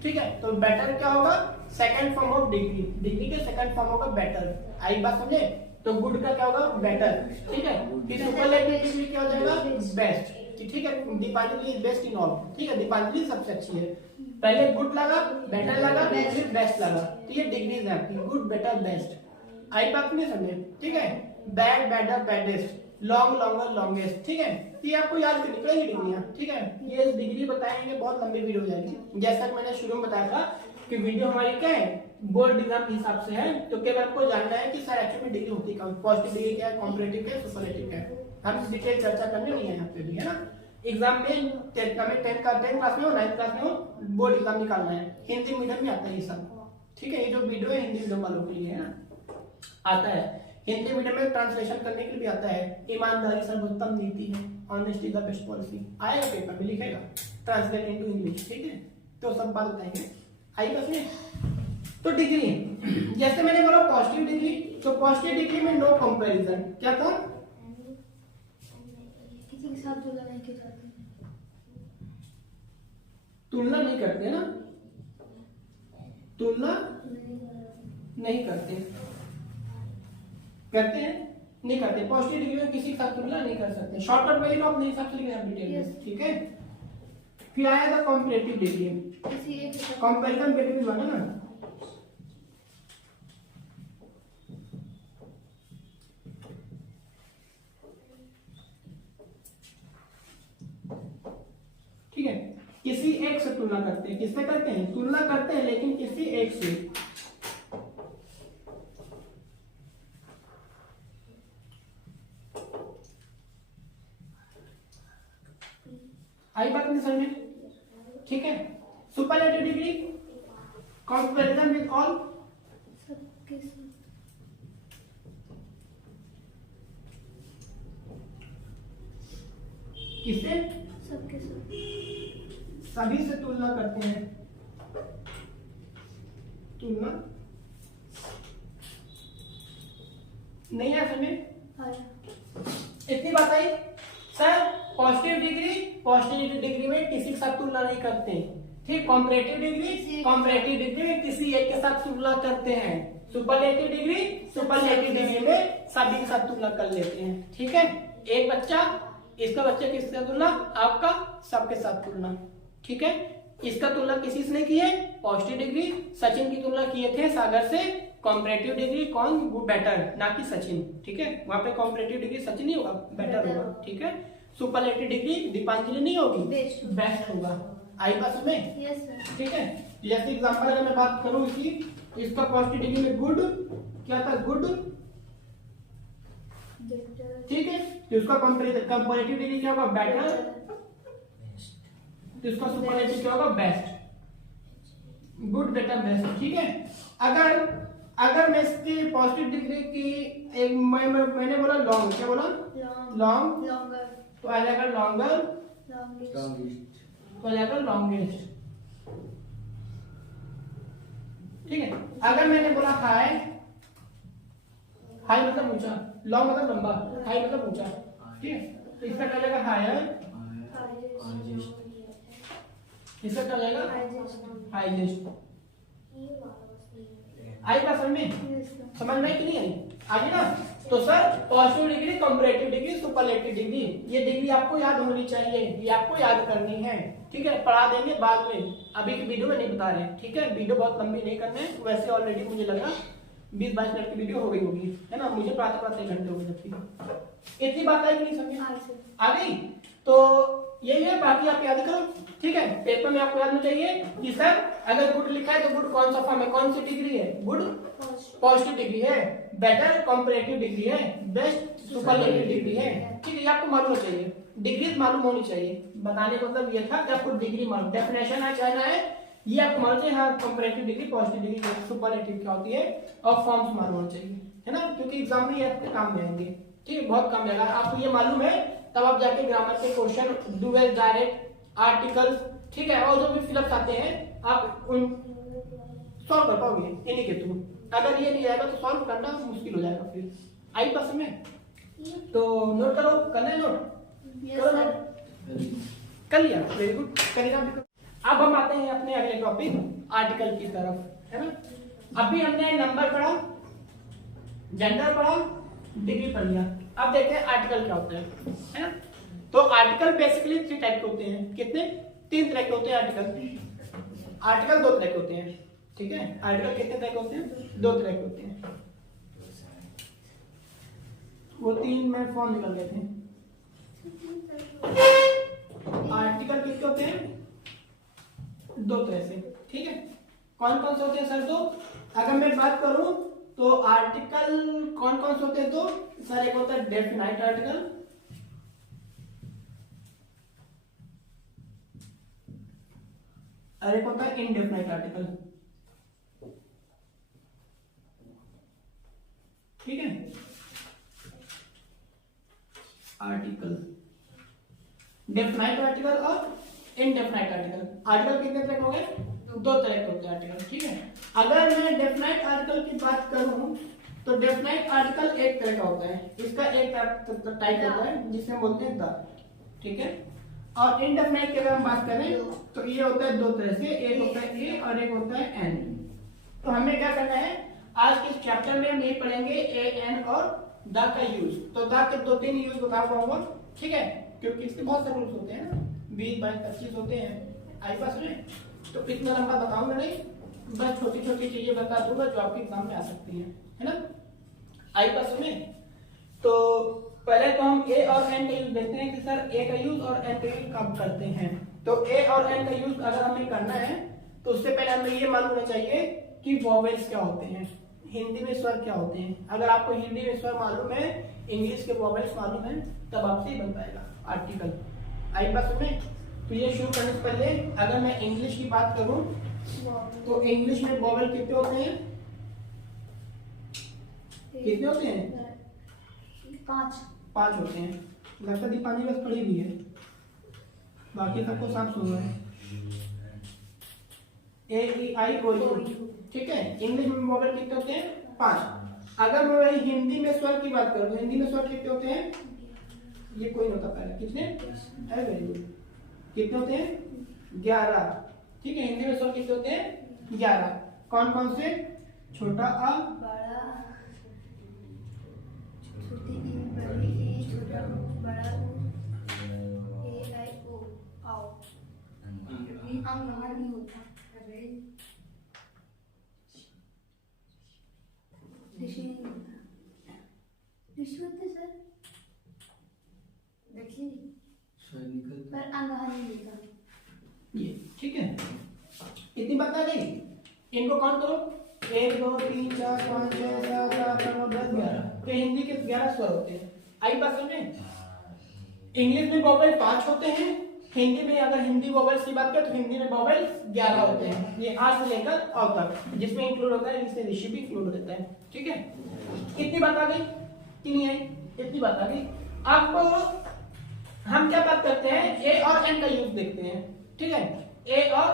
ठीक है, तो बेटर क्या होगा? Second form of degree, degree के सेकंड फॉर्म होगा बेटर। आई बात समझे? तो गुड का क्या होगा? बेटर। ठीक है, फिर सुपरलेटिव डिग्री क्या हो जाएगा? बेस्ट। ठीक है, Deepanjali is best in all. ठीक है, दीपांजलि सबसे अच्छी है। पहले गुड लगा, बेटर लगा, फिर बेस्ट लगा, तो ये डिग्रीज है आपकी, गुड, बेटर, बेस्ट। आई बात नहीं समझे? ठीक है, bad, better, baddest, long, longer, longest. ठीक है, ये आपको याद करनी पड़ेगी डिग्रियां। ठीक है, ये डिग्री बताएंगे, बहुत लंबी वीडियो हो जाएगी। जैसा कि मैंने शुरू में बताया था कि वीडियो हमारी क्या है? बोर्ड एग्जाम के हिसाब से है, तो केवल आपको जानना है कि सर एक्चुअली में डिग्री होती है, पॉजिटिव डिग्री क्या है, कॉम्परेटिव क्या है, सुपरलेटिव क्या है। हम डिटेल चर्चा करने नहीं है यहाँ पे भी, है ना। एग्जाम में हमें 10 क्लास में हो, 9th क्लास में हो, बोर्ड एग्जाम निकालना है, हिंदी मीडियम में आता है ये सब। ठीक है, ये जो वीडियो है हिंदी मीडियम वालों के लिए है ना, आता है। हिंदी मीडियम में ट्रांसलेशन करने के लिए भी आता है। ईमानदारी सर्वोत्तम नीति है, ऑनेस्टी द बेस्ट पॉलिसी, आएगा पेपर में लिखेगा, ट्रांसलेट इनटू इंग्लिश। ठीक है, तो सब बात बताएंगे। आई बस में तो डिग्री, जैसे मैंने बोला पॉजिटिव डिग्री, तो पॉजिटिव डिग्री में नो कंपैरिजन क्या था? साथ तुलना नहीं की जाती। तुलना नहीं करते ना, तुलना नहीं करते, करते हैं नहीं करते। पॉजिटिव डिग्री में किसी के साथ तुलना नहीं कर सकते। शॉर्टकट वैल्यू आप अपने हिसाब से लिखना है डिटेल में, ठीक है। फिर आया था कॉम्परेटिव डिग्री, किसी एक कंपैरिजन बिटवीन वन है ना, ठीक है। किसी एक से तुलना करते हैं, किससे करते हैं? तुलना करते हैं, लेकिन किसी एक से। आई बात नहीं समझ में, ठीक है। Superlative degree comparison with all, सबके साथ, किससे? सबके साथ, सभी से तुलना करते हैं, तुलना नहीं है समझ। इतनी बात आई सर। पॉजिटिव डिग्री में किसी के साथ तुलना नहीं करते। फिर कॉम्परेटिव डिग्री में किसी एक के साथ तुलना करते हैं। सुपरलेटिव डिग्री में सभी के साथ तुलना कर लेते हैं, ठीक है। एक बच्चा, इसका बच्चा किससे तुलना? आपका सबके साथ तुलना, ठीक है। इसका तुलना किसी से नहीं की है, पॉजिटिव डिग्री। सचिन की तुलना किए थे सागर से। कॉम्परेटिव डिग्री कौन? बेटर, ना कि सचिन, ठीक है। वहां पे कॉम्परेटिव डिग्री सचिन नहीं होगा, बेटर होगा, ठीक है। सुपरलेटिव डिग्री दीपांजलि नहीं होगी, बेस्ट होगा। आई बात में, यस सर, ठीक है। जैसे एग्जांपल अगर मैं बात करूं इसकी, इसका पॉजिटिव डिग्री में गुड क्या था? गुड, ठीक है। तो इसका कंपैरेटिव डिग्री क्या होगा? बेटर। तो इसका सुपरलेटिव क्या होगा? बेस्ट। गुड, बेटर, बेस्ट, ठीक है। अगर मैं इसकी पॉजिटिव डिग्री की एक मैंने बोला लॉन्ग, क्या बोला? लॉन्ग, लॉन्गर, तो आ जाएगा लॉन्गर, लॉन्गेस्ट, तो आ जाएगा लॉन्गेस्ट, ठीक है। अगर मैंने बोला हाई, हाई मतलब ऊंचा, लॉन्ग मतलब लंबा, हाई मतलब ऊंचा, ठीक है। तो इसका क्या जाएगा? हायर, इसका क्या जाएगा? हाईएस्ट। आई बात समझ में? समझ में कि नहीं आई? आगे ना। तो sir positive degree, comparative degree, superlative degree, ये डिग्री आपको याद होनी चाहिए, ये आपको याद करनी है, ठीक है। पढ़ा देंगे बाद में, अभी की वीडियो में नहीं बता रहे, ठीक है। वीडियो बहुत लंबी नहीं करना है, वैसे ऑलरेडी मुझे लगा 20-22 मिनट की वीडियो हो गई होगी, है ना। मुझे पढ़ाते 1 घंटे हो गए जबकि। इतनी बात आई कि नहीं समझे? आ गई। तो यही है, बाकी आप याद करो, ठीक है। पेपर में आपको याद होना चाहिए कि सर अगर गुड लिखा है तो गुड कौन सा फॉर्म है, कौन सी डिग्री है? गुड पॉजिटिव डिग्री है, बेटर कंपैरेटिव डिग्री है, बेस्ट सुपरलेटिव डिग्री है, ठीक है। ये आपको मालूम होना चाहिए, डिग्री मालूम होनी चाहिए। बताने का मतलब ये था कि आपको डिग्री मालूम, डेफिनेशन है चाहे ना है, ये आपको मालूम चाहिए। हाँ, comparative degree, positive degree, superlative क्या होती है, और फॉर्म्स मालूम होना चाहिए, है ना। क्योंकि एग्जाम में ये आपके काम में आएंगे, ठीक है। बहुत काम आएगा। आपको ये मालूम है तब आप जाके ग्रामर के क्वेश्चन, डुअल, डायरेक्ट, आर्टिकल्स, ठीक है, और जो भी फिलअप्स आते हैं आप उन सॉल्व कर पाओगे इन्हीं के थ्रू। अगर ये नहीं आएगा तो सॉल्व करना मुश्किल हो जाएगा फिर। आई पास में तो नोट करो, करना है नोट? करो नोट, कर लिया, वेरी गुड, करेगा भी। अब हम आते हैं अपने अगले टॉपिक आर्टिकल की तरफ, है ना। अभी हमने नंबर पढ़ा, जेंडर पढ़ा, डिग्री पढ़ लिया। अब देखते हैं आर्टिकल क्या होता है ना। तो आर्टिकल बेसिकली 3 टाइप के होते हैं। कितने? 3 तरह के होते हैं आर्टिकल। आर्टिकल 2 तरह के होते हैं, ठीक है। आर्टिकल कितने तरह के होते हैं? 2 तरह के होते हैं। वो 3 में फॉर्म निकल गए थे। आर्टिकल कितने होते हैं? 2 तरह से, ठीक है। कौन कौन से होते हैं सर? 2। अगर मैं बात करूं तो आर्टिकल कौन कौन से होते हैं? 2 सर। एक होता है डेफिनाइट आर्टिकल, और एक होता है इनडेफिनाइट आर्टिकल, ठीक है। आर्टिकल, डेफिनाइट आर्टिकल और इनडेफिनाइट आर्टिकल। आर्टिकल कितने तरह के हो गए? 2 तरह के होते हैं आर्टिकल, ठीक है। अगर मैं डेफिनाइट आर्टिकल की बात करूं तो डेफिनाइट आर्टिकल एक तरह का होता है। इसका एक टाइप होता है जिसे बोलते हैं द, ठीक है। और इंडेफिनाइट की अगर हम बात करें तो ये होता है दो तरह से, एक होता है ए और एक होता है एन। तो हमें क्या करना है, आज के चैप्टर में हम ये पढ़ेंगे ए एन और द का यूज। तो द के 2-3 यूज बता पाऊंगा, ठीक है, क्योंकि इसके बहुत सारे रूल्स होते हैं ना, 20, 22, 25 होते हैं आई पास में। तो इतना लंबा बताऊंगा नहीं, बस छोटी छोटी चीजें बता दूंगा जो आपके एग्जाम में आ सकती हैं, है ना, आई पास में। तो पहले तो हम ए और एन का यूज देखते हैं कि सर ए का यूज और एन का यूज कब करते हैं। तो ए और एन का यूज अगर हमें करना है तो उससे पहले हमें ये मालूम होना चाहिए कि वॉवेल्स क्या होते हैं, हिंदी में स्वर क्या होते हैं। अगर आपको हिंदी में स्वर मालूम है, इंग्लिश के वॉवेल्स मालूम है, तब आपसे ही बन पाएगा आर्टिकल, आई बात में। तो ये शुरू करने से पहले अगर मैं इंग्लिश की बात करूं तो इंग्लिश में वॉवेल कितने होते हैं, कितने होते हैं? 5 होते हैं। लगता दीपाली बस पड़ी हुई है, बाकी सबको साफ सुन रहा है। ए ई आई ओ यू, ठीक है। इंग्लिश में वॉवेल कितने होते हैं? 5। अगर मैं वही हिंदी में स्वर की बात करूं तो हिंदी में स्वर कितने होते हैं? ये कोई नहीं होता पहले, कितने? Very good. कितने होते हैं? 11, ठीक है। हिंदी में स्वर कितने होते हैं? 11। कौन कौन से? छोटा अ, बड़ा, छोटी ई, बड़ी ई, छोटा ऊ, बड़ा ऊ, ए आई ओ आओ। ये अंग बाहर नहीं होता। अरे ऋषि नहीं होता, ऋषि होते सर, देखिए पर अंग बाहर नहीं होता। ये ठीक है। इतनी बात आ गई, इनको काउंट करो, 1 2 3 4 5 6 7 8 9 10 11। तो हिंदी के 11 स्वर होते हैं, आई बात समझे। इंग्लिश में वॉवेल 5 होते हैं, हिंदी में अगर हिंदी वॉवेल्स की बात करें तो हिंदी में वॉवेल 11 होते हैं। ये आ से लेकर औ तक, जिसमें इंक्लूड होता है, इसमें ऋषि भी इंक्लूड होता है, ठीक है। इतनी बात आ गई कि नहीं आई? इतनी बात आ गई। अब हम क्या बात करते हैं, ए और एन का यूज देखते हैं, ठीक है। ए और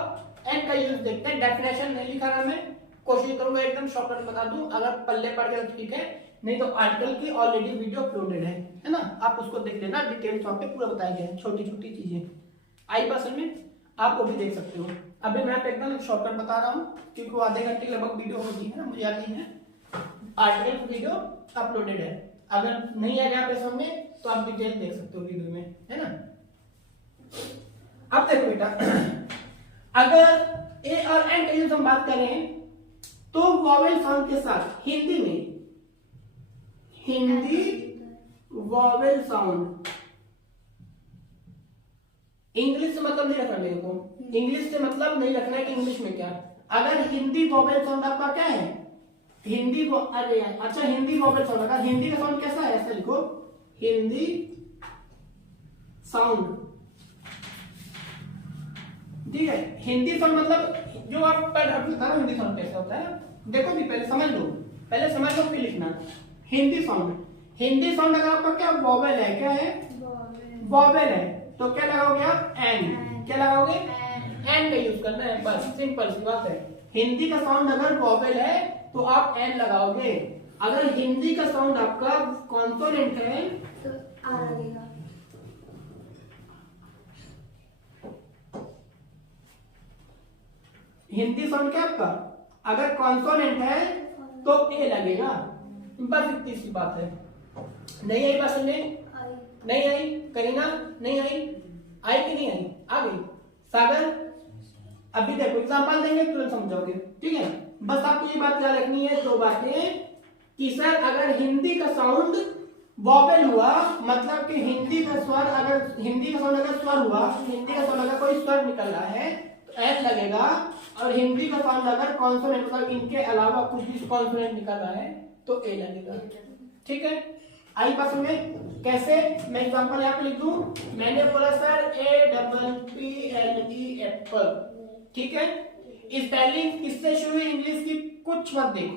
एन का यूज देखते हैं। डेफिनेशन नहीं लिखा रहा, मैं कोशिश करूंगा एकदम शॉर्टकट बता दूं, अगर पल्ले पड़ गया तो ठीक है, नहीं तो आर्टिकल की ऑलरेडी वीडियो अपलोडेड है ना, आप उसको देख लेना, डिटेल्स वहां पे पूरा बताया गया है, छोटी छोटी चीजें आई पर्सन में आप वो भी देख सकते हो। अभी मैं एकदम शॉर्टकट बता रहा हूँ क्योंकि वो आधे घंटे की लगभग वीडियो होती है ना, मुझे याद नहीं है, आर्टिकल की वीडियो अपलोडेड है। अगर नहीं आएगा आप समझ में तो आप डिटेल देख सकते हो वीडियो में, है ना। अब देखो बेटा, अगर ए और एन का यूज हम बात करें तो वॉवेल साउंड के साथ हिंदी में, हिंदी वॉवेल साउंड, इंग्लिश से मतलब नहीं रखना मेरे को, इंग्लिश से मतलब नहीं रखना है कि इंग्लिश में क्या। अगर हिंदी वॉवेल साउंड आपका क्या है, हिंदी अरे अच्छा हिंदी वॉवेल साउंड, अगर हिंदी का साउंड कैसा है ऐसे लिखो, हिंदी साउंड, ठीक है। हिंदी साउंड मतलब जो आप पढ़ रहे हो हिंदी साउंड कैसा होता है, देखो भी पहले समझ लो, पहले समझ लो फिर लिखना। हिंदी साउंड, हिंदी साउंड अगर आपका क्या वॉवेल है, क्या है वॉवेल है, तो क्या लगाओगे आप? एन। क्या लगाओगे? एन का यूज करना है, बस सिंपल सी बात है। हिंदी का साउंड अगर वॉवेल है तो आप एन लगाओगे। अगर हिंदी का साउंड आपका कॉन्सोनेंट है तो आ लगेगा। हिंदी साउंड क्या आपका अगर कॉन्सोनेंट है तो ए लगेगा, बस इतनी सी बात है। नहीं आई बात समझे? नहीं आई? करीना नहीं आई? आई कि नहीं आई? आ गई। सागर अभी देखो एग्जांपल देंगे तुरंत समझोगे, ठीक है। बस आपको ये बात याद रखनी है, दो बातें, कि सर अगर हिंदी का साउंड वॉवेल हुआ मतलब कि हिंदी का स्वर, अगर हिंदी का साउंड अगर स्वर हुआ, हिंदी का साउंड अगर कोई स्वर निकल रहा है तो एस लगेगा, और हिंदी का साउंड अगर कॉन्सोनेंट मतलब इनके अलावा कुछ भी कॉन्सोनेंट निकल रहा है तो ए लगेगा, ठीक है। आई पास में कैसे, मैं एग्जांपल यहाँ पे लिख दूं, मैंने बोला सर APPLE एप्पल, ठीक है। स्पेलिंग किससे शुरू है इंग्लिश की, कुछ मत देखो,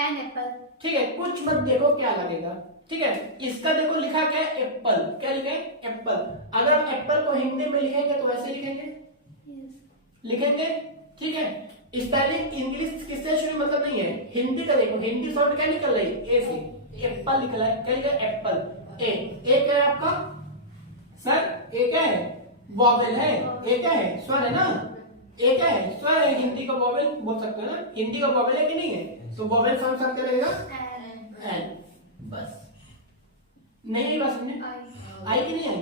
एन एप्पल, ठीक है, कुछ मत देखो क्या लगेगा, ठीक है। इसका देखो लिखा क्या है, एप्पल, क्या लिखे? एप्पल। अगर हम एप्पल को हिंदी में लिखेंगे तो वैसे लिखेंगे, लिखेंगे, ठीक है। स्पेलिंग इंग्लिश किससे शुरू मतलब नहीं है, हिंदी का देखो, हिंदी साउंड क्या निकल रही है, ए से, एप्पल निकला है, क्या लिखा है? एप्पल। ए क्या है आपका? सर एक है वॉवेल है, एक है स्वर है ना, एक है स्वर है, हिंदी का वॉवेल बोल सकते हो ना, हिंदी का वॉवेल है कि नहीं है, तो वॉवेल साउंड साथ क्या रहेगा एन, बस। नहीं आई बात समझे, आई कि नहीं आई?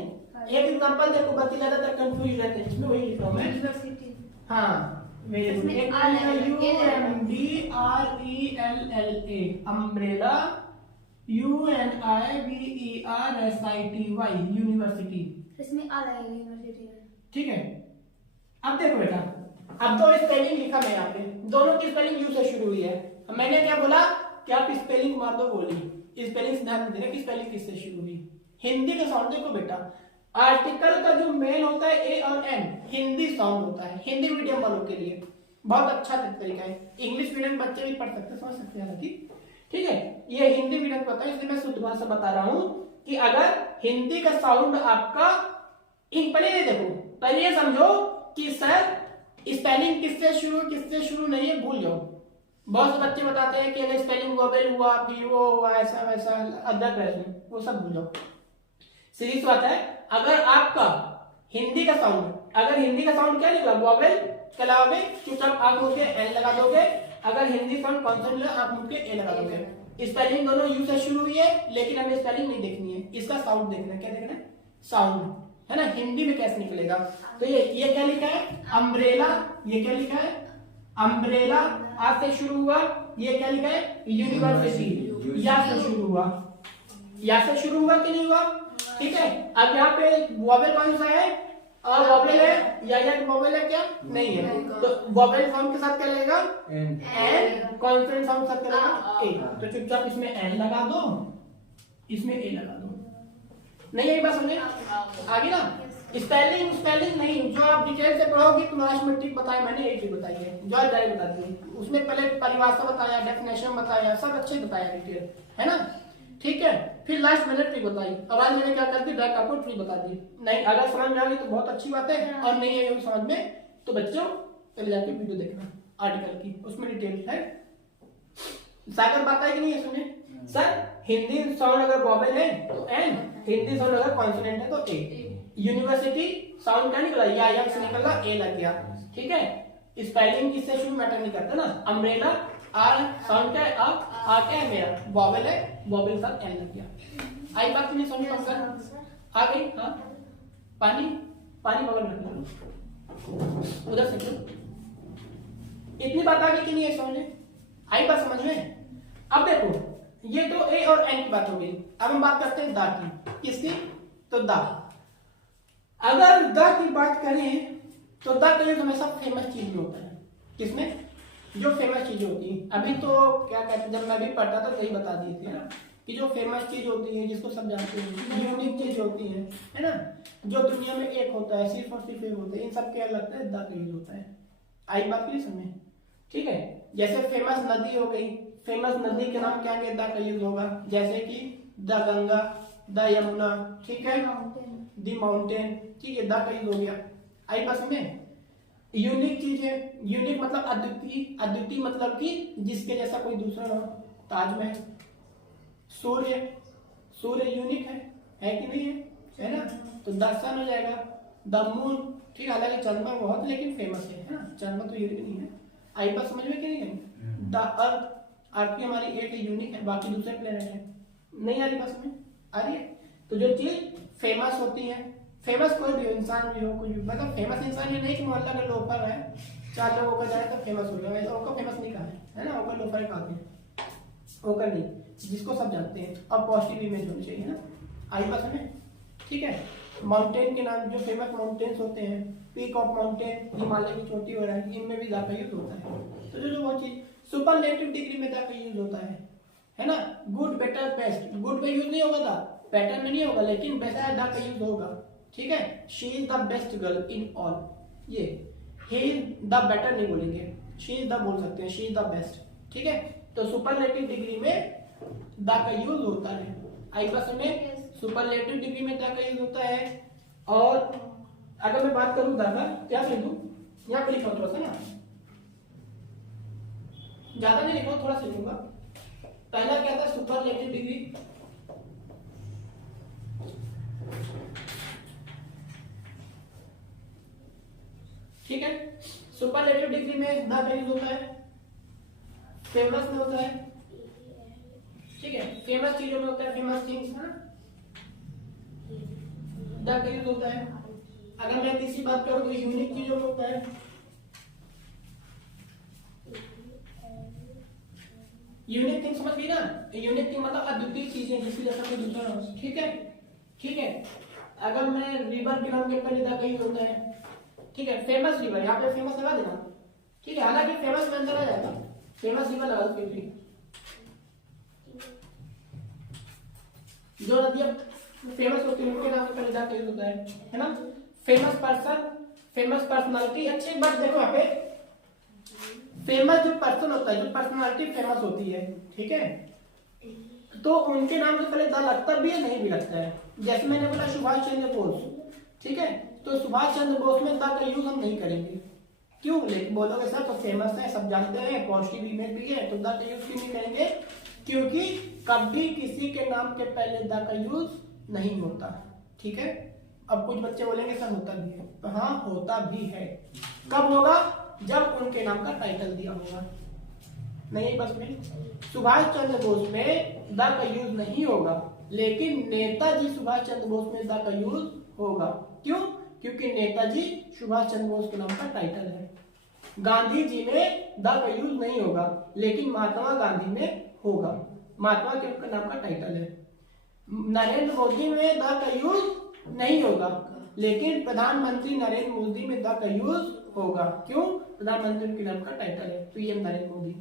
एक एग्जांपल देखो, बच्चे ज्यादातर कंफ्यूज रहते हैं, इसमें वही लिखा हूं मैं। यूनिवर्सिटी। हाँ वेरी गुड, एक UMBRELLA अम्ब्रेला, UNIVERSITY यूनिवर्सिटी, इसमें आ रहा है यूनिवर्सिटी में। ठीक है। अब देखो बेटा, अब दो स्पेलिंग लिखा मैं यहाँ पे, दोनों की स्पेलिंग यू से शुरू हुई है। अब मैंने क्या बोला कि आप स्पेलिंग मार दो गोली, स्पेलिंग से ध्यान देना कि स्पेलिंग किससे शुरू हुई। हिंदी का साउंड देखो बेटा, आर्टिकल का जो मेन होता है ए और एन, हिंदी साउंड होता है, हिंदी मीडियम वालों के लिए बहुत अच्छा तरीका है। इंग्लिश मीडियम बच्चे भी पढ़ सकते, समझ सकते हैं, ठीक है। ये हिंदी मीडियम पता है, इसलिए मैं शुद्ध भाषा बता रहा हूं कि अगर हिंदी का साउंड आपका, पहले ये देखो, पहले ये समझो कि सर स्पेलिंग किससे शुरू नहीं है, भूल जाओ। बहुत से बच्चे बताते हैं कि अगर स्पेलिंग वोवेल हुआ, फिर वो हुआ, ऐसा वैसा अदर प्रश्न, वो सब भूल जाओ। सीधी बात है, अगर आपका हिंदी का साउंड, अगर हिंदी का साउंड क्या निकला वोवेल कहलाओगे, चुपचाप आंख मूंद के एन लगा दोगे। अगर हिंदी साउंड कॉन्सोनेंट आंख मूंद के ए लगा दोगे। स्पेलिंग दोनों यू से शुरू हुई है, लेकिन हमें स्पेलिंग नहीं देखनी है, इसका साउंड देखना है। क्या देखना है? साउंड, है ना। हिंदी में कैसे निकलेगा, तो ये क्या लिखा है अम्ब्रेला, ये क्या लिखा है अम्ब्रेला, आज से शुरू हुआ। ये क्या लिखा है यूनिवर्सिटी, या से शुरू हुआ, या से शुरू हुआ कि नहीं हुआ, ठीक है। अब यहाँ पे वोवेल कौन सा है, और वोवेल है या वोवेल है क्या, नहीं है, तो वोवेल साउंड के साथ क्या लगेगा एन, कॉन्सोनेंट साउंड के साथ क्या लगेगा ए। तो चुपचाप इसमें एन लगा दो, इसमें ए लगा दो। नहीं यही बात समझे आगे ना। स्पेलिंग नहीं, जो आप डिटेल से पढ़ोगे तो लास्ट में ट्रिक बताया मैंने, एक ट्रिक बताई है जो डायरेक्ट बता दी, उसमें पहले परिभाषा बताया, डेफिनेशन बताया, सब अच्छे बताया डिटेल, है ना, ठीक है। फिर लास्ट मैंने ट्रिक बताई, अब आज मैंने क्या कर दी, डायरेक्ट आपको ट्रिक बता दी। नहीं अगर समझ में आ गई तो बहुत अच्छी बात है, और नहीं है समझ में तो बच्चों चले जाके वीडियो देखना आर्टिकल की, उसमें डिटेल है। सागर बात है कि नहीं है, सुनिए सर, हिंदी साउंड अगर वोवेल है तो एन, हिंदी साउंड अगर कॉन्सोनेंट है तो ए। यूनिवर्सिटी साउंड क्या निकला, या से निकला, ए लग गया, ठीक है। स्पेलिंग किससे शुरू मैटर नहीं करता ना। अम्ब्रेला आर साउंड क्या है, आ क्या है मेरा वोवेल है, वोवेल साथ एन लग गया। आई बात नहीं समझ में आ गई। हाँ पानी बगल में रखना, उधर से इतनी बात आ गई कि नहीं है, समझ में आई बात समझ में। अब देखो ये तो ए और एन की बात हो गई, अब हम बात करते हैं दा की, किसकी, तो दा। अगर दा की बात करें तो दा का यूज हमेशा फेमस चीज में होता है, किसमें, जो फेमस चीज होती है। अभी तो क्या कहते हैं, जब मैं भी पढ़ता था सही बता दिए थे ना कि जो फेमस चीज होती है, जिसको सब जानते हैं, यूनिक चीज होती है ना, जो दुनिया में एक होता है, सिर्फ और सिर्फ एक होता है, इन सब क्या लगता है, दा का यूज होता है। आई बात नहीं समझे, ठीक है। जैसे फेमस नदी हो गई, फेमस नदी के नाम क्या दा का यूज होगा, जैसे कि द गंगा, द यमुना, ठीक है, द माउंटेन, ठीक है, दा का यूज हो गया। आई बात में यूनिक चीज है, यूनिक मतलब अद्वितीय, अद्वितीय मतलब कि जिसके जैसा कोई दूसरा ना हो। ताजमहल, सूर्य यूनिक है कि नहीं है ना, तो द सन हो जाएगा। द मून, ठीक है, हालांकि चंद्रमा बहुत लेकिन फेमस है ना, चंद्रमा तो यूनिक नहीं है। आई बात समझ में कि नहीं है। द अर्थ, अर्थ की हमारी एक यूनिक है, बाकी दूसरे प्लेनेट है। नहीं आ रही बात समझ, आ रही है। तो जो चीज फेमस होती है, फेमस कोई भी इंसान भी हो, कोई भी, मतलब फेमस इंसान ये नहीं कि मोहल्ला का लोफर है, 4 लोगों का जाए तो फेमस हो गया, ओका फेमस नहीं कहा है ना, ओका लोफर कहते हैं, ओका नहीं, जिसको सब जानते हैं, और पॉजिटिव इमेज होनी चाहिए ना। आई बात समझ, ठीक है। माउंटेन के नाम, जो फेमस माउंटेन्स होते हैं, पीक ऑफ माउंटेन, हिमालय की चोटी वगैरह, इनमें भी दा का यूज होता है। तो जो वो चीज सुपरलेटिव डिग्री में दा का यूज होता है ना। गुड, बेटर, बेस्ट, गुड में यूज नहीं होगा दा, बेटर में नहीं होगा, लेकिन बेस्ट दा का यूज होगा, ठीक है। She is the best girl in all, ये ही इज द बेटर नहीं बोलेंगे, शी इज द बोल सकते हैं, शी इज द बेस्ट, ठीक है। तो सुपरलेटिव डिग्री में द का यूज होता है। आई बात में सुपरलेटिव डिग्री में द का यूज होता है। और अगर मैं बात करूं द का, क्या लिख दूं, यहाँ पे लिखा थोड़ा सा ना, ज्यादा नहीं लिखा, थोड़ा सा लिखूंगा। पहला क्या था, सुपरलेटिव डिग्री, ठीक है। सुपरलेटिव डिग्री में द का यूज होता है, फेमस में होता है, ठीक है, फेमस चीजों में होता है, फेमस थिंग्स है ना, द का यूज होता है। अगर मैं तीसरी बात करूं तो यूनिक चीजों में होता है, यूनिक थिंग समझ गई ना, यूनिक थिंग मतलब अद्वितीय चीजें जिसकी जैसा कोई दूसरा ना हो, ठीक है, ठीक है। अगर मैं रिवर के नाम के पहले द का यूज होता है, ठीक है, फेमस रिवर, यहाँ पे फेमस लगा देना, ठीक है, हालांकि फेमस में अंदर आ जाएगा, फेमस रिवर लगा दो, फिर भी जो नदियां फेमस होती है उनके नाम पे पहले द का यूज होता है ना। फेमस पर्सन, फेमस पर्सनालिटी, अच्छी बात देखो यहाँ पे, फेमस जो पर्सन होता है, जो पर्सनालिटी फेमस होती है, ठीक है, तो उनके नाम से पहले द लगता भी है, नहीं भी लगता है। जैसे मैंने बोला सुभाष चंद्र बोस, ठीक है, तो सुभाष चंद्र बोस में द का यूज हम नहीं करेंगे, क्यों बोलोगे सर तो फेमस है, सब जानते हैं, पॉजिटिव इमेज भी है, तो द का यूज क्यों नहीं करेंगे, क्योंकि कभी किसी के नाम के पहले द का यूज नहीं होता, ठीक है। अब कुछ बच्चे बोलेंगे सर होता भी है, तो हाँ होता भी है। कब होगा, जब उनके नाम का टाइटल दिया होगा, नहीं बस में सुभाष चंद्र बोस में द का यूज नहीं होगा, लेकिन नेताजी सुभाष चंद्र बोस में द का यूज होगा, क्यों, क्योंकि नेताजी सुभाष चंद्र बोस के नाम का टाइटल है। गांधी जी में द का यूज नहीं होगा, लेकिन महात्मा गांधी में होगा, महात्मा के नाम का टाइटल है। नरेंद्र मोदी में द का यूज नहीं होगा, लेकिन प्रधानमंत्री नरेंद्र मोदी में द का यूज होगा, क्यों, प्रधानमंत्री के नाम का टाइटल है, पीएम नरेंद्र मोदी।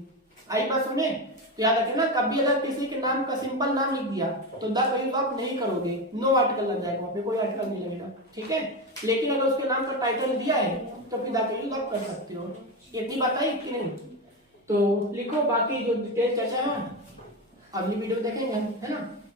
आई बात समझे, तो याद रखना, कभी अगर किसी के नाम का सिंपल नाम लिख दिया तो द का यूज आप नहीं करोगे, नो आर्टिकल लग जाएगा, वहां पे कोई आर्टिकल नहीं लगेगा, ठीक है। लेकिन अगर उसके नाम का टाइटल दिया है तो फिर द का यूज आप कर सकते हो। इतनी बात आई कि नहीं, तो लिखो, बाकी जो डिटेल चर्चा है अगली वीडियो देखेंगे, है ना।